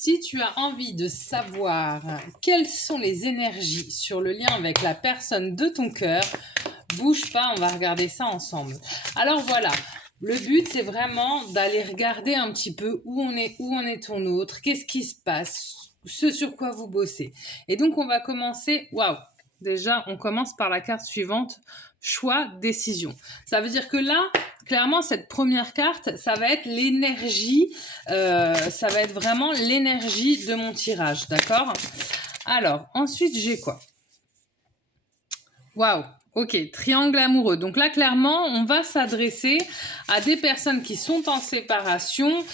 Si tu as envie de savoir quelles sont les énergies sur le lien avec la personne de ton cœur, bouge pas, on va regarder ça ensemble. Alors voilà, le but c'est vraiment d'aller regarder un petit peu où on est ton autre, qu'est-ce qui se passe, ce sur quoi vous bossez. Et donc on va commencer, waouh, déjà on commence par la carte suivante, choix, décision. Ça veut dire que là, clairement, cette première carte, ça va être l'énergie, ça va être vraiment l'énergie de mon tirage, d'accord? Alors, ensuite, j'ai quoi? Waouh! Ok, triangle amoureux. Donc là, clairement, on va s'adresser à des personnes qui sont en séparation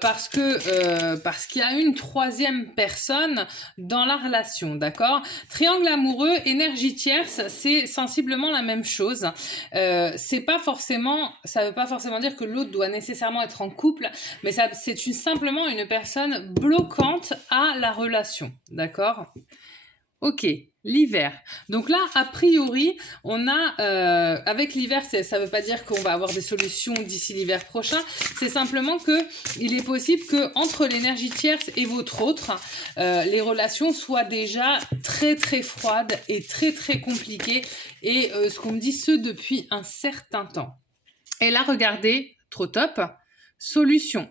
parce qu'il y a une troisième personne dans la relation, d'accord? Triangle amoureux, énergie tierce, c'est sensiblement la même chose. C'est pas forcément, ça veut pas forcément dire que l'autre doit nécessairement être en couple, mais c'est simplement une personne bloquante à la relation, d'accord? Ok, l'hiver. Donc là, a priori, on a, avec l'hiver, ça ne veut pas dire qu'on va avoir des solutions d'ici l'hiver prochain. C'est simplement que il est possible que entre l'énergie tierce et votre autre, les relations soient déjà très très froides et très très compliquées. Et ce qu'on me dit, ce depuis un certain temps. Et là, regardez, trop top, solution.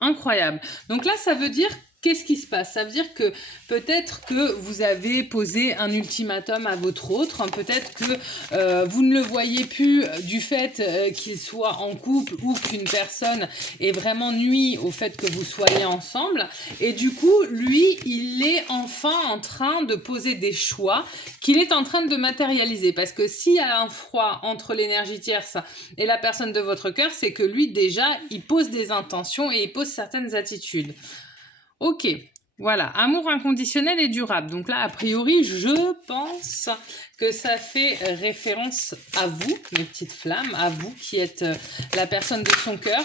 Incroyable. Donc là, ça veut dire, qu'est-ce qui se passe? Ça veut dire que peut-être que vous avez posé un ultimatum à votre autre, hein, peut-être que vous ne le voyez plus du fait qu'il soit en couple ou qu'une personne est vraiment nuit au fait que vous soyez ensemble. Et du coup, lui, il est enfin en train de poser des choix qu'il est en train de matérialiser. Parce que s'il y a un froid entre l'énergie tierce et la personne de votre cœur, c'est que lui, déjà, il pose des intentions et il pose certaines attitudes. Ok, voilà, amour inconditionnel et durable. Donc là, a priori, je pense que ça fait référence à vous, mes petites flammes, à vous qui êtes la personne de son cœur.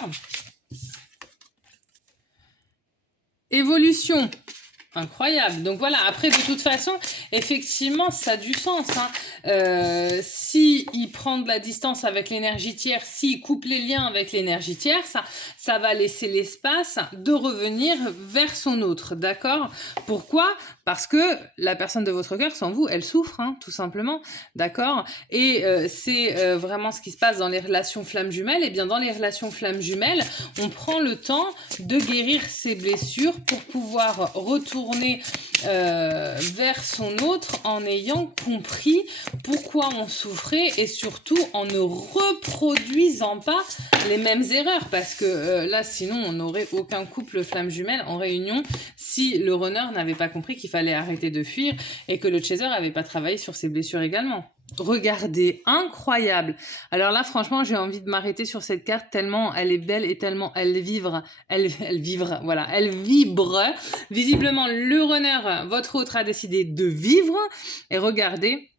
Évolution. Incroyable. Donc voilà, après de toute façon, effectivement, ça a du sens. Hein. Si il prend de la distance avec l'énergie tierce, s'il coupe les liens avec l'énergie tierce, ça va laisser l'espace de revenir vers son autre. D'accord? Pourquoi? Parce que la personne de votre cœur, sans vous, elle souffre, hein, tout simplement. D'accord? Et c'est vraiment ce qui se passe dans les relations flammes jumelles. Et bien dans les relations flammes jumelles, on prend le temps de guérir ses blessures pour pouvoir retourner vers son autre en ayant compris pourquoi on souffrait et surtout en ne reproduisant pas les mêmes erreurs parce que là sinon on n'aurait aucun couple flamme jumelle en réunion si le runner n'avait pas compris qu'il fallait arrêter de fuir et que le chaser n'avait pas travaillé sur ses blessures également. Regardez, incroyable. Alors là, franchement, j'ai envie de m'arrêter sur cette carte tellement elle est belle et tellement elle vibre. Elle vibre, voilà, elle vibre. Visiblement, le runner, votre autre, a décidé de vivre. Et regardez,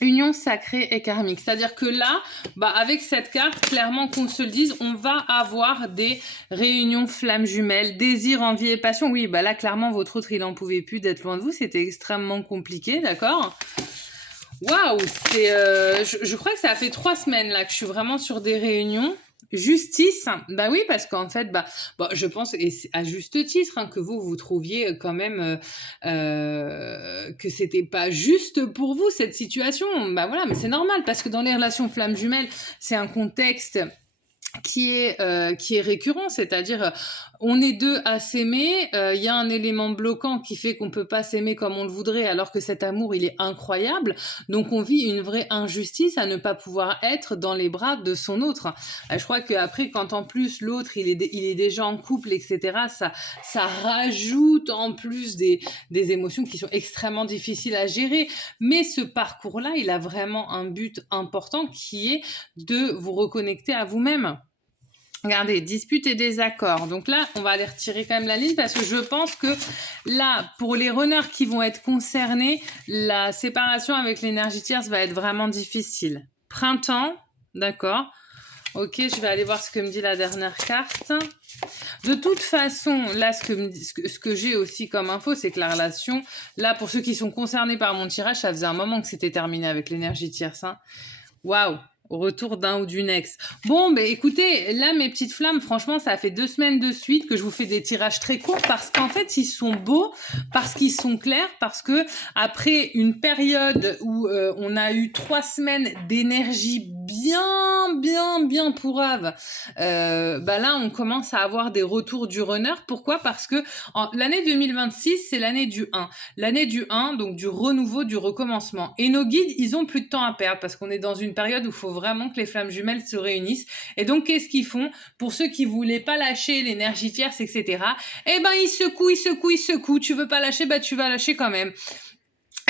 union sacrée et karmique. C'est-à-dire que là, avec cette carte, clairement qu'on se le dise, on va avoir des réunions flammes jumelles, désir, envie et passion. Oui, là, clairement, votre autre, il en pouvait plus d'être loin de vous. C'était extrêmement compliqué, d'accord ? Waouh, je crois que ça fait 3 semaines là que je suis vraiment sur des réunions. Justice, oui, parce qu'en fait, je pense, et à juste titre, hein, que vous trouviez quand même que c'était pas juste pour vous cette situation. Voilà, mais c'est normal parce que dans les relations flammes jumelles, c'est un contexte qui est récurrent, c'est-à-dire on est deux à s'aimer, il y a un élément bloquant qui fait qu'on peut pas s'aimer comme on le voudrait alors que cet amour il est incroyable, donc on vit une vraie injustice à ne pas pouvoir être dans les bras de son autre. Je crois qu'après quand en plus l'autre il est déjà en couple, etc., ça rajoute en plus des émotions qui sont extrêmement difficiles à gérer, mais ce parcours-là il a vraiment un but important qui est de vous reconnecter à vous-même. Regardez, dispute et désaccord. Donc là, on va aller retirer quand même la ligne parce que je pense que là, pour les runners qui vont être concernés, la séparation avec l'énergie tierce va être vraiment difficile. Printemps, d'accord. Ok, je vais aller voir ce que me dit la dernière carte. De toute façon, là, ce que j'ai aussi comme info, c'est que la relation, là, pour ceux qui sont concernés par mon tirage, ça faisait un moment que c'était terminé avec l'énergie tierce. Hein. Waouh! Au retour d'un ou d'une ex. Bon, ben écoutez, là, mes petites flammes, franchement, ça fait 2 semaines de suite que je vous fais des tirages très courts parce qu'en fait, ils sont beaux, parce qu'ils sont clairs, parce que après une période où on a eu 3 semaines d'énergie bien pourrave, bah là, on commence à avoir des retours du runner. Pourquoi? Parce que l'année 2026, c'est l'année du 1. L'année du 1, donc du renouveau, du recommencement. Et nos guides, ils ont plus de temps à perdre parce qu'on est dans une période où il faut vraiment que les flammes jumelles se réunissent. Et donc, qu'est-ce qu'ils font? Pour ceux qui voulaient pas lâcher l'énergie tierce, etc., eh ben, ils secouent. Tu veux pas lâcher, bah, tu vas lâcher quand même.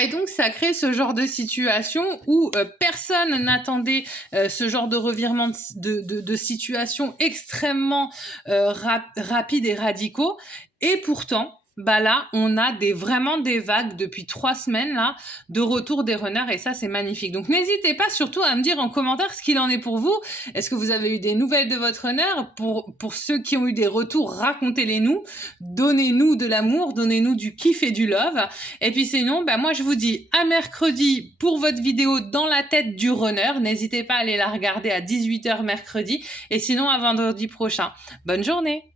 Et donc, ça crée ce genre de situation où personne n'attendait ce genre de revirement de situation extrêmement rapide et radicaux. Et pourtant, bah là, on a vraiment des vagues depuis 3 semaines là de retour des runners et ça, c'est magnifique. Donc, n'hésitez pas surtout à me dire en commentaire ce qu'il en est pour vous. Est-ce que vous avez eu des nouvelles de votre runner? Pour ceux qui ont eu des retours, racontez-les nous. Donnez-nous de l'amour, donnez-nous du kiff et du love. Et puis sinon, bah moi je vous dis à mercredi pour votre vidéo dans la tête du runner. N'hésitez pas à aller la regarder à 18 h mercredi. Et sinon à vendredi prochain. Bonne journée!